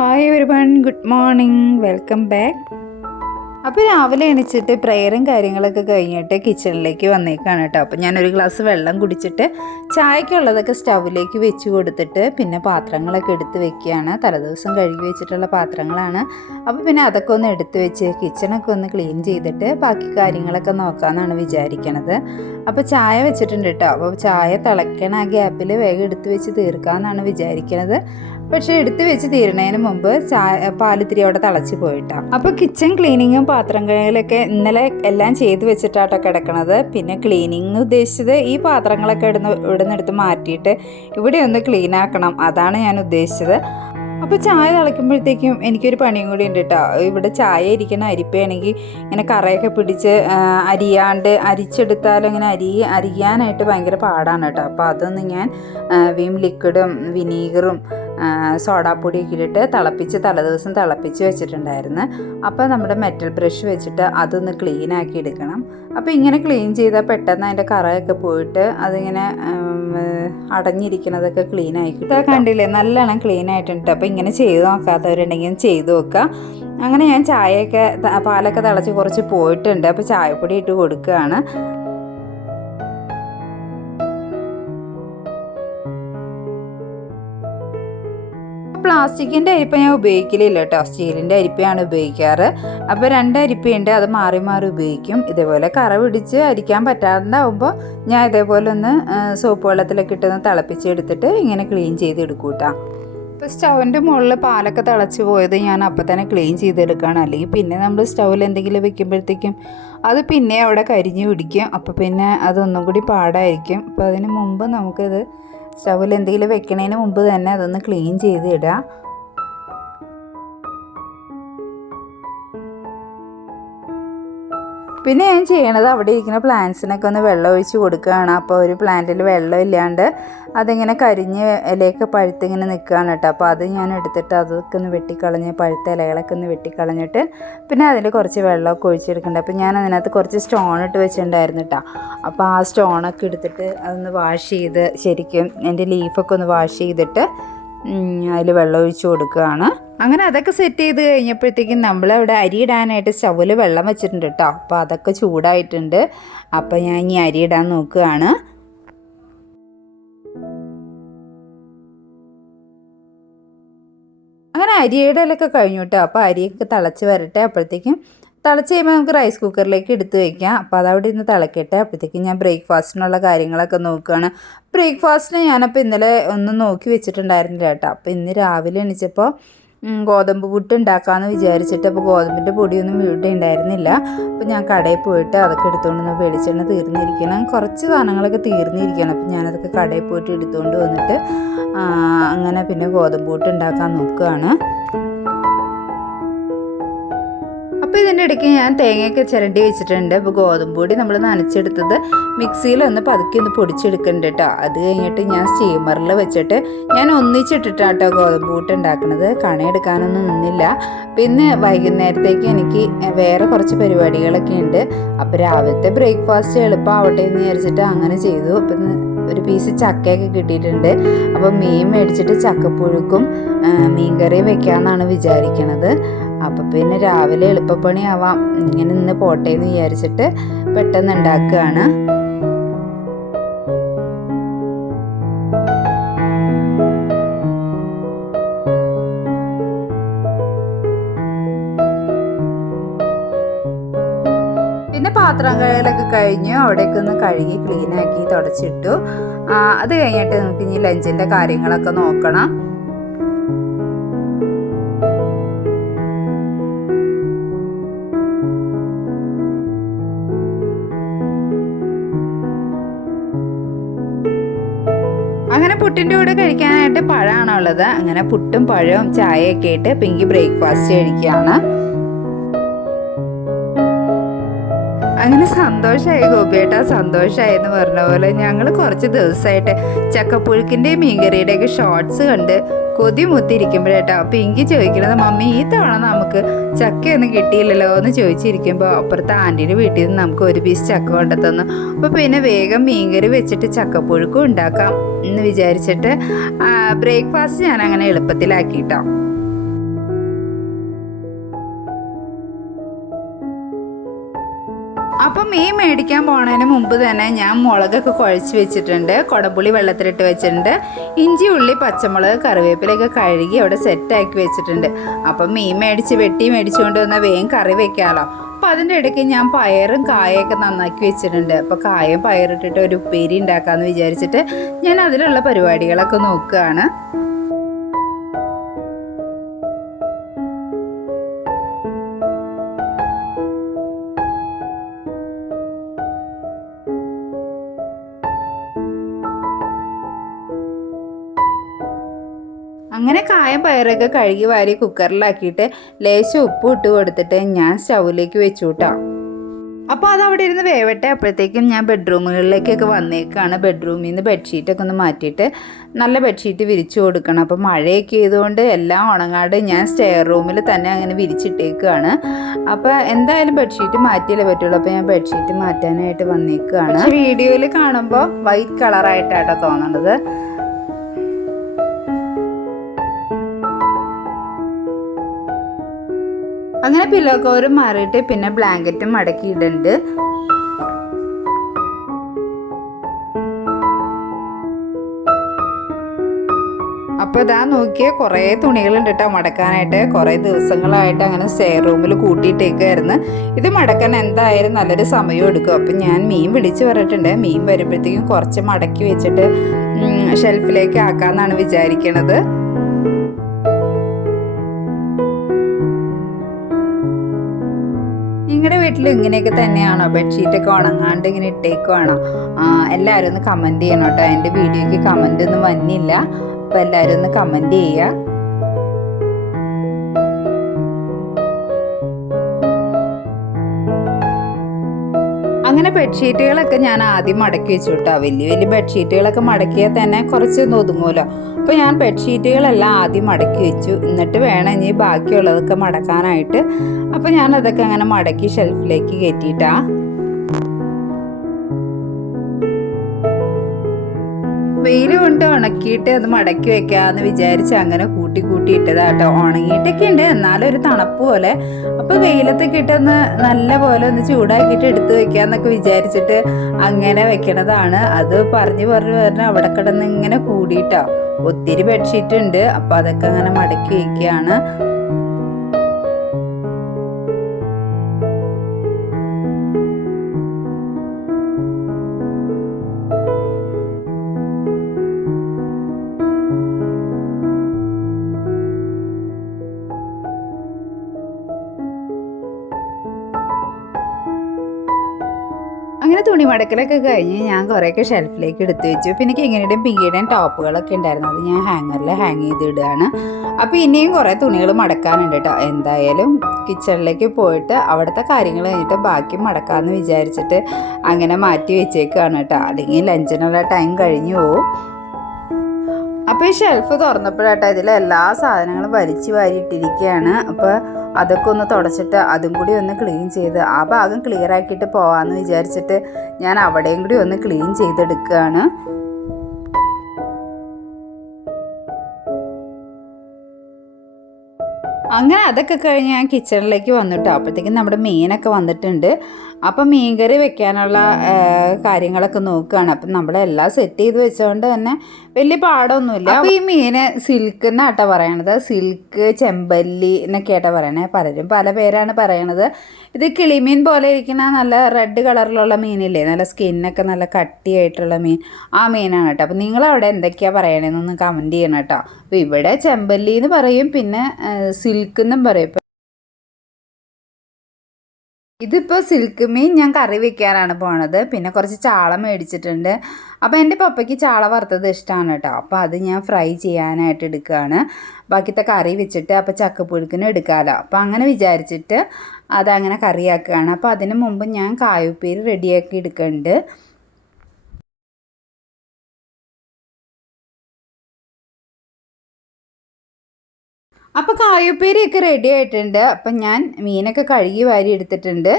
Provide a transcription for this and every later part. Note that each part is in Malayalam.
Hi everyone good morning welcome back അപ്പോൾ രാവിലെ എണീച്ചിട്ട് പ്രെയറും കാര്യങ്ങളൊക്കെ കഴിഞ്ഞിട്ട് കിച്ചണിലേക്ക് വന്നേക്കാണ് കേട്ടോ. അപ്പോൾ ഞാനൊരു ഗ്ലാസ് വെള്ളം കുടിച്ചിട്ട് ചായക്കുള്ളതൊക്കെ സ്റ്റൗവിലേക്ക് വെച്ച് കൊടുത്തിട്ട് പിന്നെ പാത്രങ്ങളൊക്കെ എടുത്ത് വെക്കുകയാണ്. തലേദിവസം കഴുകി വെച്ചിട്ടുള്ള പാത്രങ്ങളാണ്. അപ്പോൾ പിന്നെ അതൊക്കെ ഒന്ന് എടുത്ത് വെച്ച് കിച്ചണൊക്കെ ഒന്ന് ക്ലീൻ ചെയ്തിട്ട് ബാക്കി കാര്യങ്ങളൊക്കെ നോക്കാമെന്നാണ് വിചാരിക്കണത്. അപ്പോൾ ചായ വെച്ചിട്ടുണ്ട് കേട്ടോ. അപ്പോൾ ചായ തിളയ്ക്കണ ആ ഗ്യാപ്പിൽ വേഗം എടുത്ത് വെച്ച് തീർക്കാമെന്നാണ് വിചാരിക്കണത്. പക്ഷെ എടുത്തു വെച്ച് തീരണതിന് മുമ്പ് ചായ പാലിത്തിരി അവിടെ തളച്ച് പോയിട്ടാ. അപ്പോൾ കിച്ചൺ ക്ലീനിങ്ങും പാത്രം കഴുകലൊക്കെ ഇന്നലെ എല്ലാം ചെയ്ത് വെച്ചിട്ടാട്ടോ കിടക്കണത്. പിന്നെ ക്ലീനിങ് ഉദ്ദേശിച്ചത് ഈ പാത്രങ്ങളൊക്കെ ഇടുന്ന ഇവിടെ നിന്ന് എടുത്ത് മാറ്റിയിട്ട് ഇവിടെ ഒന്ന് ക്ലീൻ ആക്കണം. അതാണ് ഞാൻ ഉദ്ദേശിച്ചത്. അപ്പോൾ ചായ തിളയ്ക്കുമ്പോഴത്തേക്കും എനിക്കൊരു പണിയും കൂടി ഉണ്ട് കേട്ടോ ഇവിടെ ചായ ഇരിക്കുന്ന അരിപ്പയാണെങ്കിൽ ഇങ്ങനെ കറയൊക്കെ പിടിച്ച് അരിയാണ്ട് അരിച്ചെടുത്താലും ഇങ്ങനെ അരി അരിയാനായിട്ട് ഭയങ്കര പാടാണ് കേട്ടോ അപ്പോൾ അതൊന്ന് ഞാൻ വീം ലിക്വിഡും വിനീഗറും സോഡാപ്പൊടിയൊക്കെ ഇട്ടിട്ട് തിളപ്പിച്ച് തലേദിവസം തിളപ്പിച്ച് വെച്ചിട്ടുണ്ടായിരുന്നു. അപ്പോൾ നമ്മുടെ മെറ്റൽ ബ്രഷ് വെച്ചിട്ട് അതൊന്ന് ക്ലീൻ ആക്കി എടുക്കണം. അപ്പോൾ ഇങ്ങനെ ക്ലീൻ ചെയ്താൽ പെട്ടെന്ന് അതിന്റെ കറയൊക്കെ പോയിട്ട് അതിങ്ങനെ അടഞ്ഞിരിക്കുന്നതൊക്കെ ക്ലീൻ ആയി കിട്ടും കണ്ടില്ലേ നല്ലോണം ക്ലീൻ ആയിട്ടുണ്ട്. അപ്പോൾ ഇങ്ങനെ ചെയ്ത് നോക്കാത്തവരുണ്ടെങ്കിൽ ചെയ്ത് നോക്കുക. അങ്ങനെ ഞാൻ ചായയൊക്കെ പാലൊക്കെ തിളച്ച് കുറച്ച് പോയിട്ടുണ്ട്. അപ്പോൾ ചായപ്പൊടി ഇട്ട് കൊടുക്കുകയാണ്. പ്ലാസ്റ്റിക്കിന്റെ അരിപ്പ ഞാൻ ഉപയോഗിക്കലില്ല കേട്ടോ. സ്റ്റീലിന്റെ അരിപ്പയാണ് ഉപയോഗിക്കാറ്. അപ്പോൾ രണ്ട് അരിപ്പയുണ്ട് അത് മാറി മാറി ഉപയോഗിക്കും. ഇതേപോലെ കറ പിടിച്ച് അരിക്കാൻ പറ്റാണ്ടാവുമ്പോൾ ഞാൻ ഇതേപോലെ ഒന്ന് സോപ്പ് വെള്ളത്തിലൊക്കെ ഇട്ടൊന്ന് തിളപ്പിച്ചെടുത്തിട്ട് ഇങ്ങനെ ക്ലീൻ ചെയ്ത് കേട്ടോ. ഇപ്പോൾ സ്റ്റൗവിന്റെ മുകളിൽ പാലൊക്കെ തിളച്ച് പോയത് ഞാൻ അപ്പം തന്നെ ക്ലീൻ ചെയ്തെടുക്കുകയാണ്. അല്ലെങ്കിൽ പിന്നെ നമ്മൾ സ്റ്റൗവിൽ എന്തെങ്കിലും വെക്കുമ്പോഴത്തേക്കും അത് പിന്നെ അവിടെ കരിഞ്ഞ് പിടിക്കും. അപ്പോൾ പിന്നെ അതൊന്നും കൂടി പാടായിരിക്കും. അപ്പോൾ അതിന് മുമ്പ് നമുക്കത് സ്റ്റൗവിൽ എന്തെങ്കിലും വെക്കണതിന് മുമ്പ് തന്നെ അതൊന്ന് ക്ലീൻ ചെയ്ത് ഇടാം. പിന്നെ ഞാൻ ചെയ്യണത് അവിടെ ഇരിക്കുന്ന പ്ലാന്റ്സിനൊക്കെ ഒന്ന് വെള്ളം ഒഴിച്ച് കൊടുക്കുകയാണ്. അപ്പോൾ ഒരു പ്ലാന്റിൽ വെള്ളം ഇല്ലാണ്ട് അതിങ്ങനെ കരിഞ്ഞ് ഇലയൊക്കെ പഴുത്തിങ്ങനെ നിൽക്കുകയാണ് കേട്ടോ. അപ്പോൾ അത് ഞാൻ എടുത്തിട്ട് അതൊക്കെ ഒന്ന് വെട്ടിക്കളഞ്ഞ് പഴുത്ത ഇലകളൊക്കെ ഒന്ന് വെട്ടിക്കളഞ്ഞിട്ട് പിന്നെ അതിൽ കുറച്ച് വെള്ളമൊക്കെ ഒഴിച്ചെടുക്കുന്നുണ്ട് അപ്പോൾ ഞാൻ അതിനകത്ത് കുറച്ച് സ്റ്റോൺ ഇട്ട് വെച്ചിട്ടുണ്ടായിരുന്നു കേട്ടോ. അപ്പോൾ ആ സ്റ്റോണൊക്കെ എടുത്തിട്ട് അതൊന്ന് വാഷ് ചെയ്ത് ശരിക്കും എന്റെ ലീഫൊക്കെ ഒന്ന് വാഷ് ചെയ്തിട്ട് അതിൽ വെള്ളം ഒഴിച്ച് കൊടുക്കുകയാണ്. അങ്ങനെ അതൊക്കെ സെറ്റ് ചെയ്ത് കഴിഞ്ഞപ്പോഴത്തേക്കും നമ്മളവിടെ അരി ഇടാനായിട്ട് സ്റ്റൗവിൽ വെള്ളം വെച്ചിട്ടുണ്ട് കേട്ടോ. അപ്പോൾ അതൊക്കെ ചൂടായിട്ടുണ്ട്. അപ്പോൾ ഞാൻ ഇനി അരി ഇടാൻ നോക്കുകയാണ്. അങ്ങനെ അരിയിടലൊക്കെ കഴിഞ്ഞു കേട്ടോ. അപ്പോൾ അരിയൊക്കെ തിളച്ച് വരട്ടെ. അപ്പോഴത്തേക്കും തിളച്ച് കഴിയുമ്പോൾ നമുക്ക് റൈസ് കുക്കറിലേക്ക് എടുത്ത് വയ്ക്കാം അപ്പോൾ അതവിടെ ഇന്ന് തിളക്കട്ടെ. അപ്പോഴത്തേക്കും ഞാൻ ബ്രേക്ക്ഫാസ്റ്റിനുള്ള കാര്യങ്ങളൊക്കെ നോക്കുകയാണ്. ബ്രേക്ക്ഫാസ്റ്റിന് ഞാനപ്പോൾ ഇന്നലെ ഒന്നും നോക്കി വെച്ചിട്ടുണ്ടായിരുന്നില്ല കേട്ടോ. അപ്പോൾ ഇന്ന് രാവിലെ എണീച്ചപ്പോൾ ഗോതമ്പ് പുട്ട് ഉണ്ടാക്കാമെന്ന് വിചാരിച്ചിട്ട് അപ്പോൾ ഗോതമ്പിന്റെ പൊടിയൊന്നും ഇവിടെ ഉണ്ടായിരുന്നില്ല. അപ്പോൾ ഞാൻ കടയിൽ പോയിട്ട് അതൊക്കെ എടുത്തുകൊണ്ട് വന്ന് വെളിച്ചെണ്ണ തീർന്നിരിക്കണം. കുറച്ച് സാധനങ്ങളൊക്കെ തീർന്നിരിക്കണം. അപ്പോൾ ഞാനതൊക്കെ കടയിൽ പോയിട്ട് എടുത്തുകൊണ്ട് വന്നിട്ട് അങ്ങനെ പിന്നെ ഗോതമ്പ് പുട്ട് ഉണ്ടാക്കാൻ നോക്കുകയാണ് അപ്പോൾ ഇതിന്റെ ഇടയ്ക്ക് ഞാൻ തേങ്ങയൊക്കെ ചിരണ്ടി വെച്ചിട്ടുണ്ട്. അപ്പോൾ ഗോതമ്പ് പൊടി നമ്മൾ നനച്ചെടുത്തത് മിക്സിയിൽ ഒന്ന് പതുക്കി ഒന്ന് പൊടിച്ചെടുക്കുന്നുണ്ട് കേട്ടോ അത് കഴിഞ്ഞിട്ട് ഞാൻ സ്റ്റീമറിൽ വെച്ചിട്ട് ഞാൻ ഒന്നിച്ചിട്ടിട്ടാണ് കേട്ടോ ഗോതമ്പ് കൂട്ട് ഉണ്ടാക്കുന്നത് കണയെടുക്കാനൊന്നും നിന്നില്ല. പിന്നെ വൈകുന്നേരത്തേക്ക് എനിക്ക് വേറെ കുറച്ച് പരിപാടികളൊക്കെ ഉണ്ട്. അപ്പോൾ രാവിലത്തെ ബ്രേക്ക്ഫാസ്റ്റ് എളുപ്പമാവട്ടെ എന്ന് വിചാരിച്ചിട്ട് അങ്ങനെ ചെയ്തു. അപ്പം ഒരു പീസ് ചക്കയൊക്കെ കിട്ടിയിട്ടുണ്ട്. അപ്പോൾ മീൻ മേടിച്ചിട്ട് ചക്കപ്പുഴുക്കും മീൻകറിയും വെക്കാമെന്നാണ് വിചാരിക്കണത്. അപ്പോൾ പിന്നെ രാവിലെ എളുപ്പപ്പണിയാവാം. ഇങ്ങനെ ഇന്ന് പോട്ടെ എന്ന് വിചാരിച്ചിട്ട് പെട്ടെന്ന് ഉണ്ടാക്കുകയാണ് പിന്നെ പാത്രം കഴുകലൊക്കെ കഴിഞ്ഞു അവിടേക്ക് ഒന്ന് കഴുകി ക്ലീനാക്കി തുടച്ചിട്ടു. അത് കഴിഞ്ഞിട്ട് നമുക്ക് ഇനി ലഞ്ചിന്റെ കാര്യങ്ങളൊക്കെ നോക്കണം. കൂടെ കഴിക്കാനായിട്ട് പഴമാണുള്ളത്. അങ്ങനെ പുട്ടും പഴവും ചായയൊക്കെ ഇട്ട് പിങ്കി ബ്രേക്ക്ഫാസ്റ്റ് കഴിക്കുകയാണ്. അങ്ങനെ സന്തോഷമായി ഗോപിയേട്ട സന്തോഷമായി എന്ന് പറഞ്ഞ പോലെ ഞങ്ങൾ കുറച്ച് ദിവസമായിട്ട് ചക്കപ്പുഴുക്കിന്റെയും മീൻകറിയുടെയൊക്കെ ഷോർട്സ് കണ്ട് കൊതി മുത്തിരിക്കുമ്പോഴേട്ടാ പിങ്കി ചോദിക്കണത് മമ്മി ഈ തവണ നമുക്ക് ചക്കയൊന്നും കിട്ടിയില്ലല്ലോ? എന്ന് ചോദിച്ചിരിക്കുമ്പോൾ അപ്പുറത്തെ ആന്റീന്റെ വീട്ടിൽ നിന്ന് നമുക്ക് ഒരു പീസ് ചക്ക കൊണ്ടെത്തുന്നു അപ്പോൾ പിന്നെ വേഗം മീൻകറി വെച്ചിട്ട് ചക്കപ്പുഴുക്കും ഉണ്ടാക്കാം എന്ന് വിചാരിച്ചിട്ട് ബ്രേക്ക്ഫാസ്റ്റ് ഞാൻ അങ്ങനെ എളുപ്പത്തിലാക്കിയിട്ടോ മീൻ മേടിക്കാൻ പോണതിന് മുമ്പ് തന്നെ ഞാൻ മുളകൊക്കെ കുഴച്ച് വെച്ചിട്ടുണ്ട്. കുടമ്പുളി വെള്ളത്തിലിട്ട് വെച്ചിട്ടുണ്ട്. ഇഞ്ചി ഉള്ളി പച്ചമുളക് കറിവേപ്പിലൊക്കെ കഴുകി അവിടെ സെറ്റാക്കി വെച്ചിട്ടുണ്ട്. അപ്പം മീൻ മേടിച്ച് വെട്ടി മേടിച്ചുകൊണ്ട് വന്ന വേഗം കറി വെക്കാമല്ലോ അപ്പം അതിന്റെ ഇടയ്ക്ക് ഞാൻ പയറും കായൊക്കെ നന്നാക്കി വെച്ചിട്ടുണ്ട്. അപ്പോൾ കായും പയറിട്ടിട്ട് ഒരു ഉപ്പേരി ഉണ്ടാക്കാമെന്ന് വിചാരിച്ചിട്ട് ഞാൻ അതിലുള്ള പരിപാടികളൊക്കെ നോക്കുകയാണ്. അങ്ങനെ കായ പയറൊക്കെ കഴുകി വാരി കുക്കറിലാക്കിയിട്ട് ലേശം ഉപ്പ് ഇട്ട് കൊടുത്തിട്ട് ഞാൻ സ്റ്റൗവിലേക്ക് വെച്ചു കൂട്ടാം അപ്പോൾ അത് അവിടെ ഇരുന്ന് വേവട്ടെ. അപ്പോഴത്തേക്കും ഞാൻ ബെഡ്റൂമുകളിലേക്കൊക്കെ വന്നേക്കാണ്. ബെഡ്റൂമിൽ നിന്ന് ബെഡ്ഷീറ്റൊക്കെ ഒന്ന് മാറ്റിയിട്ട് നല്ല ബെഡ്ഷീറ്റ് വിരിച്ചു കൊടുക്കണം. അപ്പോൾ മഴയൊക്കെ ചെയ്തുകൊണ്ട് എല്ലാം ഉണങ്ങാണ്ട് ഞാൻ സ്റ്റെയർ റൂമിൽ തന്നെ അങ്ങനെ വിരിച്ചിട്ടേക്കുകയാണ് അപ്പോൾ എന്തായാലും ബെഡ്ഷീറ്റ് മാറ്റിയല്ലേ പറ്റുള്ളൂ. അപ്പോൾ ഞാൻ ബെഡ്ഷീറ്റ് മാറ്റാനായിട്ട് വന്നേക്കുകയാണ് വീഡിയോയിൽ കാണുമ്പോൾ വൈറ്റ് കളറായിട്ടാട്ടോ തോന്നുന്നത് അങ്ങനെ പില്ലോ കവർ മാറിയിട്ട് പിന്നെ ബ്ലാങ്കറ്റും മടക്കിയിടുന്നുണ്ട് അപ്പോൾ ഇതാ നോക്കിയ കുറേ തുണികളുണ്ട് കേട്ടോ മടക്കാനായിട്ട്. കുറേ ദിവസങ്ങളായിട്ട് അങ്ങനെ സ്റ്റെയർ റൂമിൽ കൂട്ടിയിട്ടേക്കായിരുന്നു ഇത് മടക്കാൻ എന്തായാലും നല്ലൊരു സമയം എടുക്കും. അപ്പം ഞാൻ മീൻ വിളിച്ചു പറഞ്ഞിട്ടുണ്ട്. മീൻ വരുമ്പോഴത്തേക്കും കുറച്ച് മടക്കി വെച്ചിട്ട് ഷെൽഫിലേക്ക് ആക്കാമെന്നാണ് വിചാരിക്കണത്. നിങ്ങളുടെ വീട്ടിൽ ഇങ്ങനെയൊക്കെ തന്നെയാണോ? ബെഡ്ഷീറ്റൊക്കെ ഉണങ്ങാണ്ട് ഇങ്ങനെ ഇട്ടേക്കുവാണോ? എല്ലാവരും ഒന്ന് കമന്റ് ചെയ്യണം കേട്ടോ. എന്റെ വീഡിയോയ്ക്ക് കമന്റ് ഒന്നും വന്നില്ല. അപ്പോൾ എല്ലാവരും ഒന്ന് കമന്റ് ചെയ്യുക. അങ്ങനെ ബെഡ്ഷീറ്റുകളൊക്കെ ഞാൻ ആദ്യം മടക്കി വെച്ചു കേട്ടോ വലിയ വലിയ ബെഡ്ഷീറ്റുകളൊക്കെ മടക്കിയാൽ തന്നെ കുറച്ച് ഒതുങ്ങുമല്ലോ. അപ്പോൾ ഞാൻ ബെഡ്ഷീറ്റുകളെല്ലാം ആദ്യം മടക്കി വെച്ചു. എന്നിട്ട് വേണം ഇനി ബാക്കിയുള്ളതൊക്കെ മടക്കാനായിട്ട്. അപ്പോൾ ഞാൻ അതൊക്കെ അങ്ങനെ മടക്കി ഷെൽഫിലേക്ക് കയറ്റിയിട്ടാ വെയിൽ കൊണ്ട് ഉണക്കിയിട്ട് അത് മടക്കി വെക്കാന്ന് വിചാരിച്ച് അങ്ങനെ കൂട്ടി കൂട്ടി ഇട്ടതാട്ടോ. ഉണങ്ങിയിട്ടൊക്കെ ഉണ്ട്. എന്നാലും ഒരു തണുപ്പ് പോലെ. അപ്പൊ വെയിലത്തൊക്കെ ഇട്ടൊന്ന് നല്ല പോലെ ഒന്ന് ചൂടാക്കിയിട്ട് എടുത്ത് വെക്കാന്നൊക്കെ വിചാരിച്ചിട്ട് അങ്ങനെ വെക്കണതാണ്. അത് പറഞ്ഞു പറഞ്ഞു പറഞ്ഞു അവിടെ കിടന്ന് ഇങ്ങനെ കൂടിയിട്ടോ. ഒത്തിരി ബെഡ്ഷീറ്റ് ഉണ്ട്. അപ്പൊ അതൊക്കെ അങ്ങനെ മടക്കി വയ്ക്കുകയാണ് മടക്കലൊക്കെ കഴിഞ്ഞ് ഞാൻ കുറേയൊക്കെ ഷെൽഫിലേക്ക് എടുത്തു വെച്ചു. പിന്നെ കിങ്ങിയുടെയും പിങ്കിയുടെയും ടോപ്പുകളൊക്കെ ഉണ്ടായിരുന്നു. അത് ഞാൻ ഹാങ്ങറിൽ ഹാങ് ചെയ്ത് ഇടുകയാണ് അപ്പോൾ ഇനിയും കുറേ തുണികൾ മടക്കാനുണ്ട് കേട്ടോ എന്തായാലും കിച്ചണിലേക്ക് പോയിട്ട് അവിടുത്തെ കാര്യങ്ങൾ കഴിഞ്ഞിട്ട് ബാക്കി മടക്കാമെന്ന് വിചാരിച്ചിട്ട് അങ്ങനെ മാറ്റി വെച്ചേക്കാണ് കേട്ടോ അല്ലെങ്കിൽ ലഞ്ചിനുള്ള ടൈം കഴിഞ്ഞു പോവും. അപ്പോൾ ഈ ഷെൽഫ് തുറന്നപ്പോഴാട്ടോ ഇതിലെ എല്ലാ സാധനങ്ങളും വലിച്ചു വാരിയിട്ടിരിക്കുകയാണ്. അപ്പോൾ അതൊക്കെ ഒന്ന് തുടച്ചിട്ട് അതും കൂടി ഒന്ന് ക്ലീൻ ചെയ്ത് ആ ഭാഗം ക്ലിയർ ആക്കിയിട്ട് പോവാന്ന് വിചാരിച്ചിട്ട് ഞാൻ അവിടെയും കൂടി ഒന്ന് ക്ലീൻ ചെയ്തെടുക്കുകയാണ്. അങ്ങനെ അതൊക്കെ കഴിഞ്ഞ് ഞാൻ കിച്ചണിലേക്ക് വന്നിട്ടോ. അപ്പോഴത്തേക്കും നമ്മുടെ മീനൊക്കെ വന്നിട്ടുണ്ട്. അപ്പം മീൻകറി വെക്കാനുള്ള കാര്യങ്ങളൊക്കെ നോക്കുകയാണ് അപ്പം നമ്മളെല്ലാം സെറ്റ് ചെയ്ത് വെച്ചുകൊണ്ട് തന്നെ വലിയ പാടൊന്നുമില്ല. അപ്പോൾ ഈ മീന് സിൽക്ക് എന്നാട്ടോ പറയണത്? സിൽക്ക് ചെമ്പല്ലി എന്നൊക്കെ ആയിട്ടാണ് പറയണത് പലരും പല പേരാണ് പറയണത്. ഇത് കിളിമീൻ പോലെ ഇരിക്കുന്ന നല്ല റെഡ് കളറിലുള്ള മീനില്ലേ? നല്ല സ്കിന്നൊക്കെ നല്ല കട്ടിയായിട്ടുള്ള മീൻ. ആ മീനാണ് കേട്ടോ അപ്പോൾ നിങ്ങളവിടെ എന്തൊക്കെയാണ് പറയണതെന്നൊന്ന് കമന്റ് ചെയ്യണം കേട്ടോ അപ്പോൾ ഇവിടെ ചെമ്പല്ലി എന്ന് പറയും പിന്നെ സിൽക്ക് എന്നും പറയും. ഇതിപ്പോൾ സിൽക്ക് മീൻ ഞാൻ കറി വെക്കാനാണ് പോണത്. പിന്നെ കുറച്ച് ചാള മേടിച്ചിട്ടുണ്ട്. അപ്പോൾ എന്റെ പപ്പയ്ക്ക് ചാള വറുത്തത് ഇഷ്ടമാണ് കേട്ടോ അപ്പോൾ അത് ഞാൻ ഫ്രൈ ചെയ്യാനായിട്ട് എടുക്കുകയാണ് ബാക്കിത്തെ കറി വെച്ചിട്ട് അപ്പോൾ ചക്കപ്പുഴുക്കിന് എടുക്കാമല്ലോ അപ്പോൾ അങ്ങനെ വിചാരിച്ചിട്ട് അതങ്ങനെ കറിയാക്കുകയാണ് അപ്പോൾ അതിന് മുമ്പ് ഞാൻ കായുപ്പേര് റെഡിയാക്കി എടുക്കുന്നുണ്ട് അപ്പോൾ കായുപ്പേരിയൊക്കെ റെഡി ആയിട്ടുണ്ട്. അപ്പം ഞാൻ മീനൊക്കെ കഴുകി വാരി എടുത്തിട്ടുണ്ട്.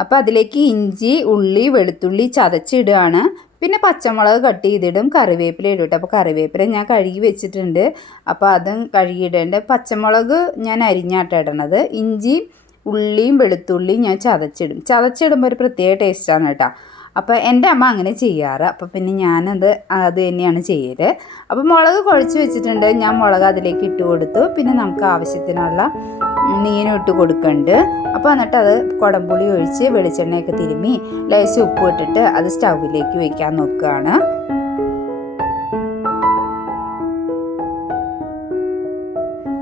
അപ്പോൾ അതിലേക്ക് ഇഞ്ചി ഉള്ളി വെളുത്തുള്ളി ചതച്ചിടുകയാണ്. പിന്നെ പച്ചമുളക് കട്ട് ചെയ്തിടും. കറിവേപ്പില ഇടും അപ്പോൾ കറിവേപ്പില ഞാൻ കഴുകി വെച്ചിട്ടുണ്ട്. അപ്പോൾ അതും കഴുകിയിടേണ്ട. പച്ചമുളക് ഞാൻ അരിഞ്ഞാട്ട ഇടണത്. ഇഞ്ചി ഉള്ളിയും വെളുത്തുള്ളിയും ഞാൻ ചതച്ചിടും. ചതച്ചിടുമ്പോൾ ഒരു പ്രത്യേക ടേസ്റ്റാണ് കേട്ടോ. അപ്പോൾ എന്റെ അമ്മ അങ്ങനെ ചെയ്യാറ്. അപ്പോൾ പിന്നെ ഞാനത് അത് തന്നെയാണ് ചെയ്യൽ. അപ്പോൾ മുളക് കുഴച്ച് വെച്ചിട്ടുണ്ട്. ഞാൻ മുളക് അതിലേക്ക് ഇട്ട് കൊടുത്തു. പിന്നെ നമുക്ക് ആവശ്യത്തിനുള്ള മീനും ഇട്ട് കൊടുക്കുന്നുണ്ട് അപ്പോൾ എന്നിട്ട് അത് കുടംപുളി ഒഴിച്ച് വെളിച്ചെണ്ണയൊക്കെ തിരുമ്മി ലേശം ഉപ്പ് ഇട്ടിട്ട് അത് സ്റ്റൗവിലേക്ക് വയ്ക്കാൻ നോക്കുകയാണ്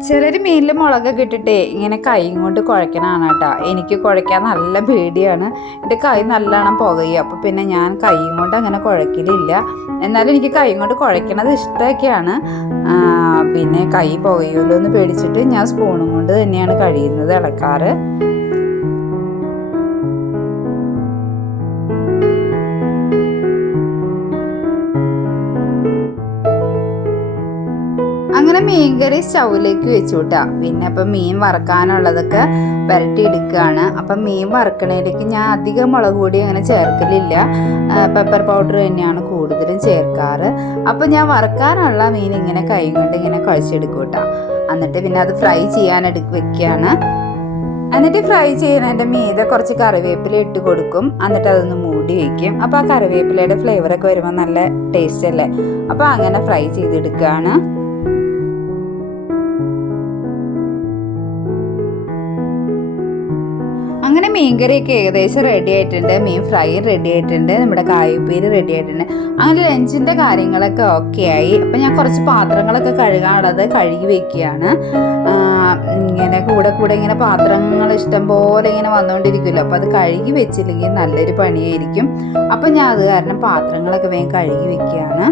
ചിലർ മീനിൽ മുളകൊക്കെ ഇട്ടിട്ടേ ഇങ്ങനെ കൈ കൊണ്ട് കുഴക്കണതാണ് കേട്ടോ. എനിക്ക് കുഴക്കാൻ നല്ല പേടിയാണ്. എന്റെ കൈ നല്ലോണം പുകയും. അപ്പോൾ പിന്നെ ഞാൻ കൈ കൊണ്ട് അങ്ങനെ കുഴക്കലില്ല. എന്നാലും എനിക്ക് കൈ കൊണ്ട് കുഴക്കണത് ഇഷ്ടമൊക്കെയാണ്. പിന്നെ കൈ പുകയുമല്ലോ എന്ന് പേടിച്ചിട്ട് ഞാൻ സ്പൂണും കൊണ്ട് തന്നെയാണ് കഴിയുന്നത് ഇളക്കാറ്. അങ്ങനെ മീൻകറി സ്റ്റൗവിലേക്ക് വെച്ചു കൂട്ടാ പിന്നെ അപ്പം മീൻ വറക്കാനുള്ളതൊക്കെ പുരട്ടി എടുക്കുകയാണ് അപ്പം മീൻ വറക്കണേലേക്ക് ഞാൻ അധികം മുളക് പൊടി അങ്ങനെ ചേർക്കലില്ല. പെപ്പർ പൗഡർ തന്നെയാണ് കൂടുതലും ചേർക്കാറ്. അപ്പം ഞാൻ വറക്കാനുള്ള മീൻ ഇങ്ങനെ കൈ കൊണ്ട് ഇങ്ങനെ കുഴച്ചെടുക്കും കേട്ടോ എന്നിട്ട് പിന്നെ അത് ഫ്രൈ ചെയ്യാൻ എടുക്ക വെക്കുകയാണ് എന്നിട്ട് ഫ്രൈ ചെയ്യുന്നതിന്റെ മീതെ കുറച്ച് കറിവേപ്പില ഇട്ട് കൊടുക്കും. എന്നിട്ട് അതൊന്ന് മൂടി വയ്ക്കും അപ്പോൾ ആ കറിവേപ്പിലയുടെ ഫ്ലേവറൊക്കെ വരുമ്പോൾ നല്ല ടേസ്റ്റ് അല്ലേ? അപ്പോൾ അങ്ങനെ ഫ്രൈ ചെയ്തെടുക്കുകയാണ് മീൻകറിയൊക്കെ ഏകദേശം റെഡി ആയിട്ടുണ്ട്. മീൻ ഫ്രൈ റെഡി ആയിട്ടുണ്ട്. നമ്മുടെ കായുപ്പേര് റെഡി ആയിട്ടുണ്ട്. അങ്ങനെ ലഞ്ചിന്റെ കാര്യങ്ങളൊക്കെ ഓക്കെ ആയി. അപ്പം ഞാൻ കുറച്ച് പാത്രങ്ങളൊക്കെ കഴുകാനുള്ളത് കഴുകി വെക്കുകയാണ്. ഇങ്ങനെ കൂടെ കൂടെ ഇങ്ങനെ പാത്രങ്ങൾ ഇഷ്ടം പോലെ ഇങ്ങനെ വന്നുകൊണ്ടിരിക്കുമല്ലോ. അപ്പോൾ അത് കഴുകി വെച്ചില്ലെങ്കിൽ നല്ലൊരു പണിയായിരിക്കും. അപ്പം ഞാൻ അത് കാരണം പാത്രങ്ങളൊക്കെ വേഗം കഴുകി വെക്കുകയാണ്.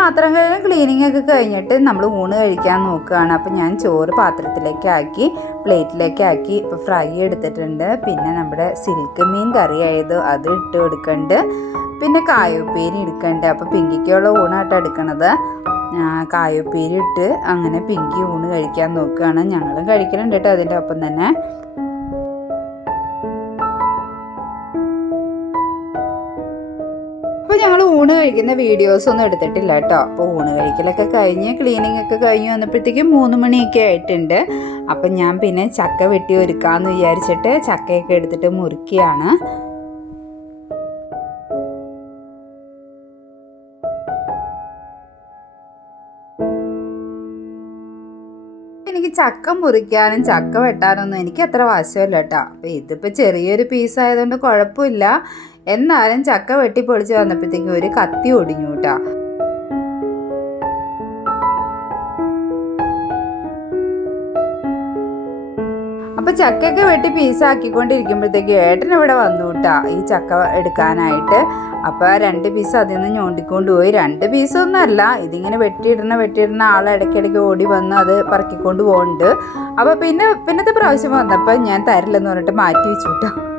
പാത്രം കഴുകി ക്ലീനിങ് ഒക്കെ കഴിഞ്ഞിട്ട് നമ്മൾ ഊണ് കഴിക്കാൻ നോക്കുകയാണ്. അപ്പോൾ ഞാൻ ചോറ് പാത്രത്തിലേക്ക് ആക്കി പ്ലേറ്റിലേക്ക് ആക്കി ഇപ്പോൾ ഫ്രൈ എടുത്തിട്ടുണ്ട്. പിന്നെ നമ്മുടെ സിൽക്ക് മീൻ കറി ആയത് അത് ഇട്ട് കൊടുക്കുന്നുണ്ട് പിന്നെ കായുപ്പേരി എടുക്കണ്ട്. അപ്പോൾ പിങ്കിക്കുള്ള ഊണായിട്ട് എടുക്കണത്. കായുപ്പേരി ഇട്ട് അങ്ങനെ പിങ്കി ഊണ് കഴിക്കാൻ നോക്കുകയാണ്. ഞങ്ങളും കഴിക്കലുണ്ട് കേട്ടോ അതിന്റെ ഒപ്പം തന്നെ. ഊണ് കഴിക്കുന്ന വീഡിയോസ് ഒന്നും എടുത്തിട്ടില്ല കേട്ടോ അപ്പോൾ ഊണ് കഴിക്കലൊക്കെ കഴിഞ്ഞ് ക്ലീനിങ് ഒക്കെ കഴിഞ്ഞ് വന്നപ്പോഴത്തേക്കും മൂന്ന് മണിയൊക്കെ ആയിട്ടുണ്ട്. അപ്പം ഞാൻ പിന്നെ ചക്ക വെട്ടി ഒരുക്കാമെന്ന് വിചാരിച്ചിട്ട് ചക്കയൊക്കെ എടുത്തിട്ട് മുറിക്കുകയാണ് ചക്ക മുറിക്കാനും ചക്ക വെട്ടാനൊന്നും എനിക്ക് അത്ര വാശമില്ല കേട്ടോ. അപ്പോൾ ഇതിപ്പോൾ ചെറിയൊരു പീസ് ആയതുകൊണ്ട് കുഴപ്പമില്ല. എന്നാലും ചക്ക വെട്ടി പൊളിച്ച് വന്നപ്പോഴത്തേക്കും ഒരു കത്തി ഒടിഞ്ഞു കേട്ടോ. അപ്പോൾ ചക്കയൊക്കെ വെട്ടി പീസാക്കിക്കൊണ്ടിരിക്കുമ്പോഴത്തേക്ക് ഏട്ടൻ ഇവിടെ വന്നു കേട്ടാ ഈ ചക്ക എടുക്കാനായിട്ട്. അപ്പോൾ രണ്ട് പീസ് അതിൽ നിന്ന് ഞോണ്ടിക്കൊണ്ട് പോയി രണ്ട് പീസൊന്നുമല്ല ഇതിങ്ങനെ വെട്ടിയിടുന്ന വെട്ടിയിടുന്ന ആൾ ഇടയ്ക്കിടയ്ക്ക് ഓടി വന്ന് അത് പറക്കിക്കൊണ്ട് പോകുന്നുണ്ട് അപ്പോൾ പിന്നെ പിന്നത്തെ പ്രാവശ്യം വന്നപ്പോൾ ഞാൻ തരില്ലെന്ന് പറഞ്ഞിട്ട് മാറ്റി വെച്ചു കേട്ടോ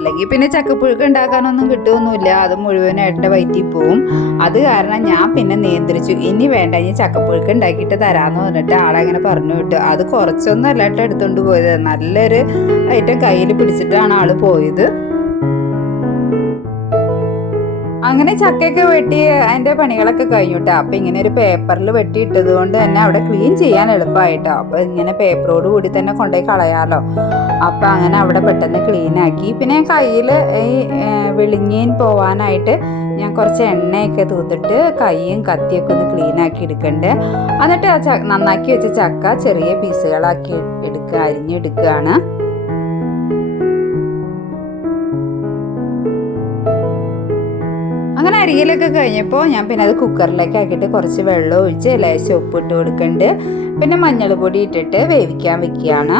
അല്ലെങ്കിൽ പിന്നെ ചക്കപ്പുഴുക്ക് ഉണ്ടാക്കാനൊന്നും കിട്ടുമൊന്നുമില്ല അത് മുഴുവനായിട്ട് വയറ്റിൽ പോവും. അത് കാരണം ഞാൻ പിന്നെ നിയന്ത്രിച്ചു. ഇനി വേണ്ട ഇനി ചക്കപ്പുഴുക്ക് ഉണ്ടാക്കിയിട്ട് തരാമെന്ന് പറഞ്ഞിട്ട് ആളങ്ങനെ പറഞ്ഞു വിട്ടു. അത് കുറച്ചൊന്നും അല്ലാട്ട് എടുത്തുകൊണ്ട് പോയത്. നല്ലൊരു ഐറ്റം കയ്യിൽ പിടിച്ചിട്ടാണ് ആൾ പോയത്. അങ്ങനെ ചക്കയൊക്കെ വെട്ടി അതിന്റെ പണികളൊക്കെ കഴിഞ്ഞു കേട്ടോ അപ്പം ഇങ്ങനെ ഒരു പേപ്പറിൽ വെട്ടിയിട്ടത് കൊണ്ട് തന്നെ അവിടെ ക്ലീൻ ചെയ്യാൻ എളുപ്പമായിട്ടോ അപ്പം ഇങ്ങനെ പേപ്പറോട് കൂടി തന്നെ കൊണ്ടുപോയി കളയാലോ. അപ്പം അങ്ങനെ അവിടെ പെട്ടെന്ന് ക്ലീൻ ആക്കി. പിന്നെ കയ്യിൽ ഈ വിളിങ്ങീൻ പോവാനായിട്ട് ഞാൻ കുറച്ച് എണ്ണയൊക്കെ തൂത്തിട്ട് കൈയും കത്തിയൊക്കെ ഒന്ന് ക്ലീൻ ആക്കി എടുക്കണ്ട്. എന്നിട്ട് ആ നന്നാക്കി വെച്ച ചക്ക ചെറിയ പീസുകളാക്കി എടുക്കുക അരിഞ്ഞെടുക്കുകയാണ് അരിയലൊക്കെ കഴിഞ്ഞപ്പോൾ ഞാൻ പിന്നെ അത് കുക്കറിലേക്ക് ആക്കിയിട്ട് കുറച്ച് വെള്ളം ഒഴിച്ച് ലേശം ഉപ്പിട്ട് കൊടുക്കുന്നുണ്ട് പിന്നെ മഞ്ഞൾ പൊടി ഇട്ടിട്ട് വേവിക്കാൻ വെക്കുകയാണ്.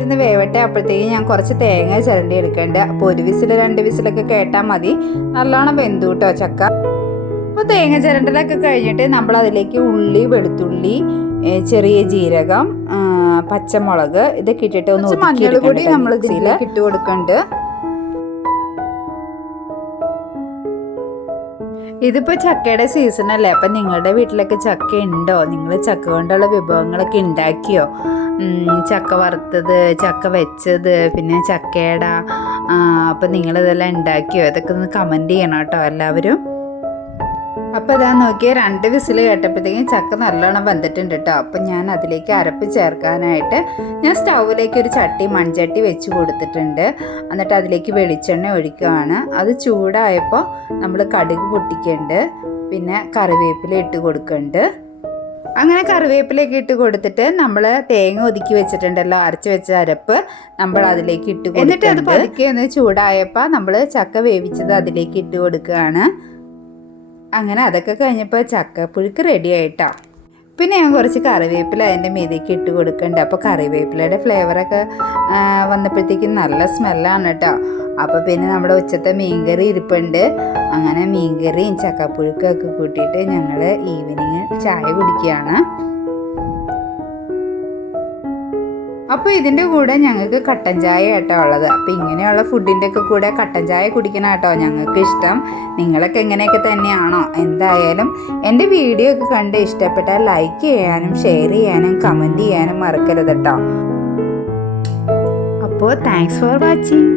സ്റ്റൗവിലിരുന്ന് വേവട്ടെ അപ്പോഴത്തേക്കും ഞാൻ കുറച്ച് തേങ്ങ ചിരണ്ടി എടുക്കേണ്ടത് അപ്പോൾ ഒരു വിസിൽ രണ്ട് വിസിലൊക്കെ കേട്ടാൽ മതി. നല്ലോണം വെന്തു കേട്ടോ ചക്ക. അപ്പോൾ തേങ്ങ ചിരണ്ടലൊക്കെ കഴിഞ്ഞിട്ട് നമ്മൾ അതിലേക്ക് ഉള്ളി വെളുത്തുള്ളി ചെറിയ ജീരകം പച്ചമുളക് ഇതൊക്കെ ഇട്ടിട്ട് ഒന്ന് മഞ്ഞൾ കൂടി നമ്മൾ ഇതിലേക്ക് ഇട്ട് കൊടുക്കുന്നുണ്ട് ഇതിപ്പോൾ ചക്കയുടെ സീസൺ അല്ലേ? അപ്പം നിങ്ങളുടെ വീട്ടിലൊക്കെ ചക്ക ഉണ്ടോ നിങ്ങൾ ചക്ക കൊണ്ടുള്ള വിഭവങ്ങളൊക്കെ ഉണ്ടാക്കിയോ? ചക്ക വറുത്തത് ചക്ക വെച്ചത് പിന്നെ ചക്കയുടെ അപ്പം നിങ്ങളിതെല്ലാം ഉണ്ടാക്കിയോ? ഇതൊക്കെ ഒന്ന് കമന്റ് ചെയ്യണം കേട്ടോ എല്ലാവരും. അപ്പോൾ ഇതാ നോക്കിയാൽ രണ്ട് വിസിൽ കേട്ടപ്പോഴത്തേക്കും ചക്ക നല്ലോണം വെന്തിട്ടുണ്ട് കേട്ടോ അപ്പം ഞാൻ അതിലേക്ക് അരപ്പ് ചേർക്കാനായിട്ട് ഞാൻ സ്റ്റൗവിലേക്ക് ഒരു ചട്ടി മൺചട്ടി വെച്ച് കൊടുത്തിട്ടുണ്ട്. എന്നിട്ട് അതിലേക്ക് വെളിച്ചെണ്ണ ഒഴിക്കുകയാണ്. അത് ചൂടായപ്പോൾ നമ്മൾ കടുക് പൊട്ടിക്കുന്നുണ്ട് പിന്നെ കറിവേപ്പില ഇട്ട് കൊടുക്കുന്നുണ്ട് അങ്ങനെ കറിവേപ്പിലേക്ക് ഇട്ട് കൊടുത്തിട്ട് നമ്മൾ തേങ്ങ ഒതുക്കി വെച്ചിട്ടുണ്ടല്ലോ അരച്ച് വെച്ച അരപ്പ് നമ്മൾ അതിലേക്ക് ഇട്ട് എന്നിട്ട് അത് പതുക്കെ ഒന്ന് ചൂടായപ്പോൾ നമ്മൾ ചക്ക വേവിച്ചത് അതിലേക്ക് ഇട്ട് കൊടുക്കുകയാണ്. അങ്ങനെ അതൊക്കെ കഴിഞ്ഞപ്പോൾ ചക്കപ്പുഴുക്ക് റെഡി ആയിട്ടാ. പിന്നെ ഞാൻ കുറച്ച് കറിവേപ്പില അതിന്റെ മീതേക്ക് ഇട്ട് കൊടുക്കുന്നുണ്ട് അപ്പോൾ കറിവേപ്പിലയുടെ ഫ്ലേവറൊക്കെ വന്നപ്പോഴത്തേക്കും നല്ല സ്മെല്ലാണ് കേട്ടോ അപ്പോൾ പിന്നെ നമ്മുടെ ഉച്ചത്തെ മീൻകറി ഇരിപ്പുണ്ട്. അങ്ങനെ മീൻകറിയും ചക്കപ്പുഴുക്കൊക്കെ കൂട്ടിയിട്ട് ഞങ്ങൾ ഈവനിങ് ചായ കുടിക്കുകയാണ്. അപ്പോൾ ഇതിന്റെ കൂടെ ഞങ്ങൾക്ക് കട്ടൻ ചായ കേട്ടോ ഉള്ളത്. അപ്പോൾ ഇങ്ങനെയുള്ള ഫുഡിന്റെ ഒക്കെ കൂടെ കട്ടൻ ചായ കുടിക്കണം കേട്ടോ ഞങ്ങൾക്ക് ഇഷ്ടം. നിങ്ങളൊക്കെ എങ്ങനെയൊക്കെ തന്നെയാണോ? എന്തായാലും എന്റെ വീഡിയോ ഒക്കെ കണ്ട് ഇഷ്ടപ്പെട്ടാൽ ലൈക്ക് ചെയ്യാനും ഷെയർ ചെയ്യാനും കമന്റ് ചെയ്യാനും മറക്കരുത് കേട്ടോ അപ്പോൾ താങ്ക്സ് ഫോർ വാച്ചിങ്